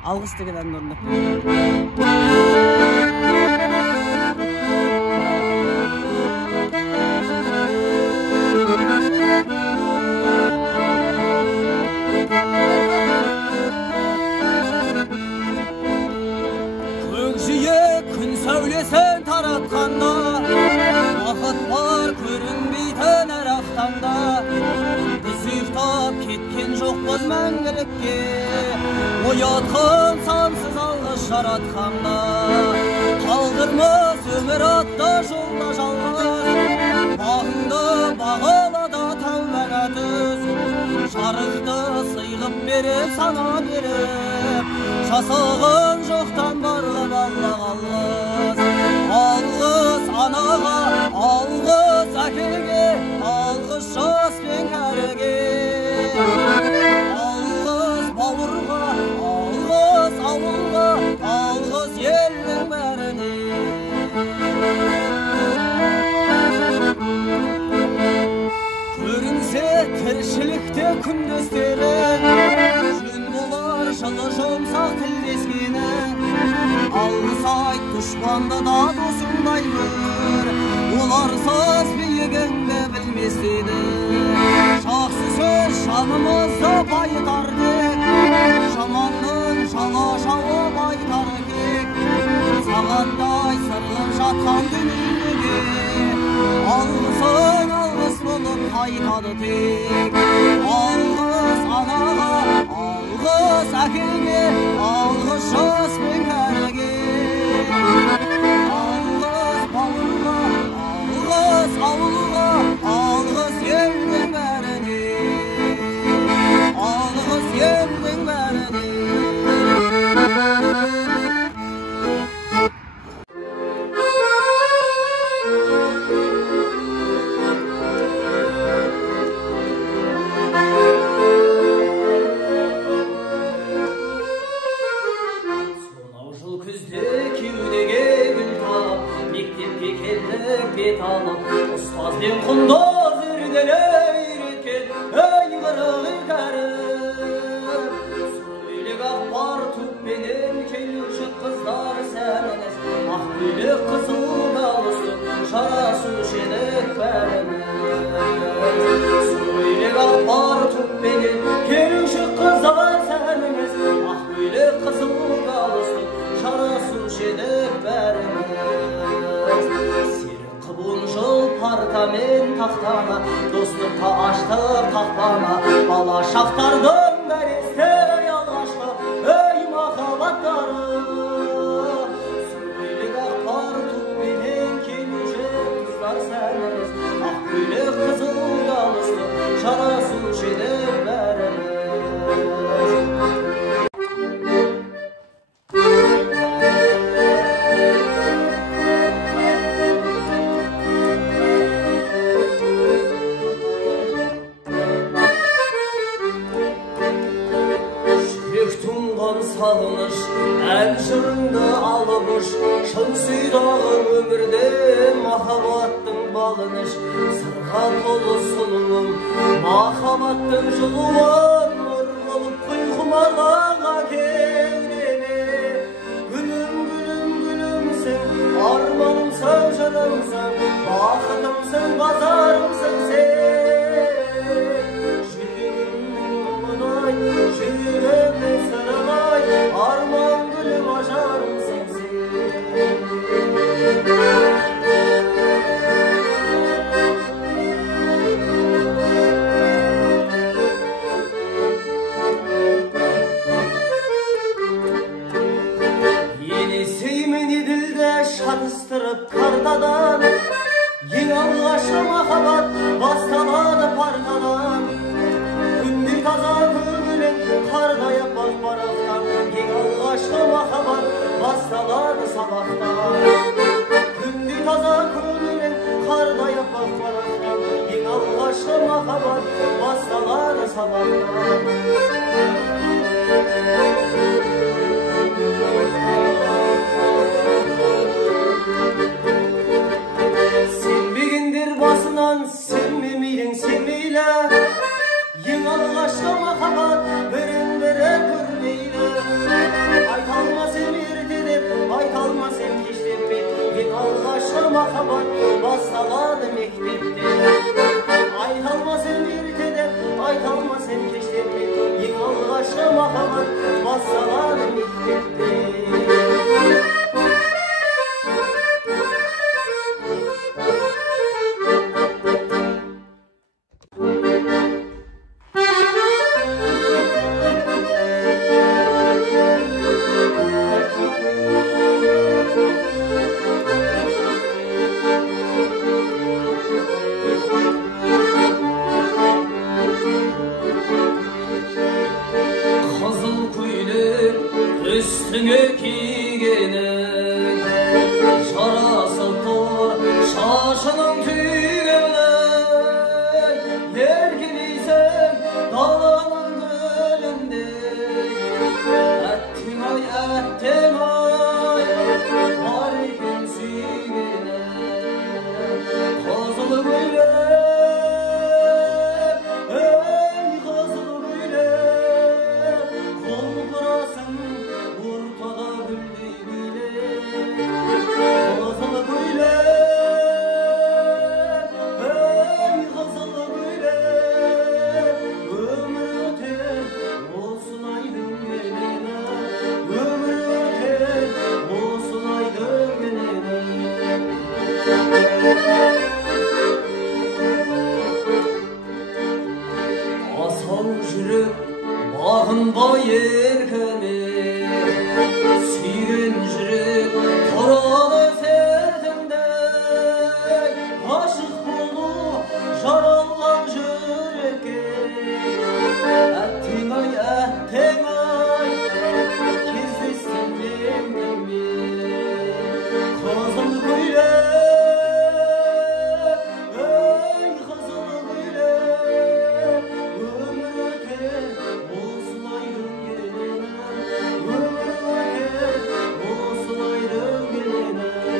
Algыс деген әнді орындап көкжие күн сәулесін таратқанда, бақыт бар көрінбейтін әр ақтанда, біз ұйықтап кеткен жоқпыз мәңгілікке, оятқан сансыз алғыс жаратқанда. Қалдырмас өмір атты жолда жалғыз, бағыңды бағалада тәубәңа түз, жарықты сыйлып беріп сана беріп, жасаған жоқтан барлық алла алғыс. Алғыс анаға, алғыс әкеге, алғыс жас пен кәріге, алғыс бауырға, алғыс ауылға, алғыс елдің бәріне. Көрінсе тіршілікте күндестері, жөн болар жылы жұмсақ тілдескені, алғыс айт дұшпанды да досыңдай көр, оларсыз биігіңді білместеді. Жақсы сөз жанымызды байытар тек, жаманның жала жауып айтар кек, сағаттай сырылып жатқан дүниеге, алғысың алғыс болып қайтады тек. Алғыс анаға, алғыс әкеге, алғыс жас пен кәріге, алғыс бауырға, алғыс ауылға, алғыс елдің бәріне, алғыс елдің бәріне. Ұстазбен құндыз үрделі үйреткен өй қырығы кәріп, сөйлек ақпар түппенен келуші қыздар сәмініз, ақ көйлек қызыл галстук жарасушы едік бәріміз. Сөйлек ақпар түппенен келуші қыздар сәмініз, ақ көйлек қызыл галстук жарасушы едік бәріміз. Қыбын жыл партамен тақтана, достыққа аштық қақпана, бала шақтардың бәресті алғашқы өй махаббаттары. Сөйлек ақпар түппенен келуші қыздар сәніміз, ақ көйлек қызыл галстук жарасушы едік бәріміз. Сағыныш, ән жырыңды алыбыш, шын сүйдағы өмірде махаббаттың балыныш. Сырға толы сұлуым, махаббаттың жылуын, нұр болып құйқымалаңа кеудеме. Гүлім, гүлім, гүлімсің, арманымсың, жырымсың, бақытымсың, базарымсың сен. Жүрегімнің мұңын ай, жүрегімнің сырын ай, арман гүлім ажарымсың сен. Енесеймен еділді шатыстырып картадан, ең алғашқы махаббат басталады партадан. Күндей таза көңілің қардай аппақ парақтан, ең алғашқы махаббат басталады сабақтан. Күндей таза көңілің қардай аппақ парақтан, ең алғашқы махаббат басталады сабақтан. Сенбегендер басынан сенмемейдің сенмейлі, ең алғашқы махаббат бірін-бірі көрмейлі. makabat Bastalan mektepte Aytalmaz el birtede Aytalmaz el keştepte Yen algaçlı makabat Bastalan mektepte Üstüne giyenin Şarası tor şaşının tüyüne Yerginiysen dağlanın gölünde Ettin ay ettin ay Var gün suyuna Kazılı böyle Ey kazılı böyle Kol burasın ortada güldü bile Kazılı böyle Ey kazılı böyle Ömür öter olsun aydın gelene Ömür öter olsun aydın gelene Asal jürüp bağında yerkeni Suyun jürüp toralı serdinde Aşık bolu jarallan jüreke Ettin ay Kezdestin demdemi Kazılı böyle Ey kazılı böyle Ömür öter olsun aydın gelene Ömür öter olsun aydın gelene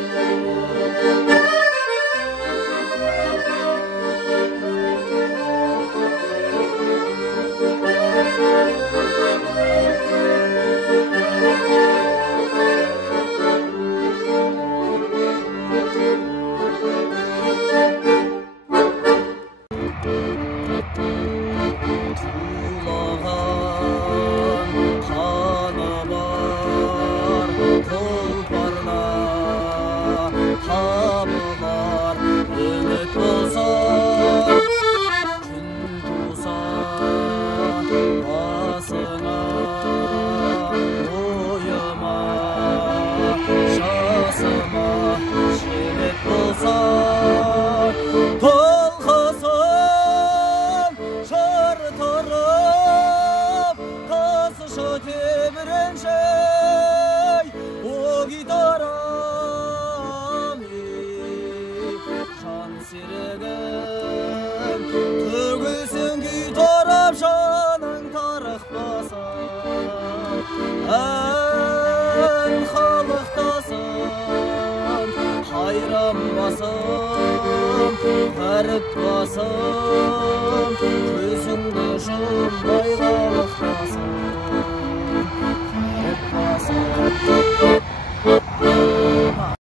Hayran basam, garip basam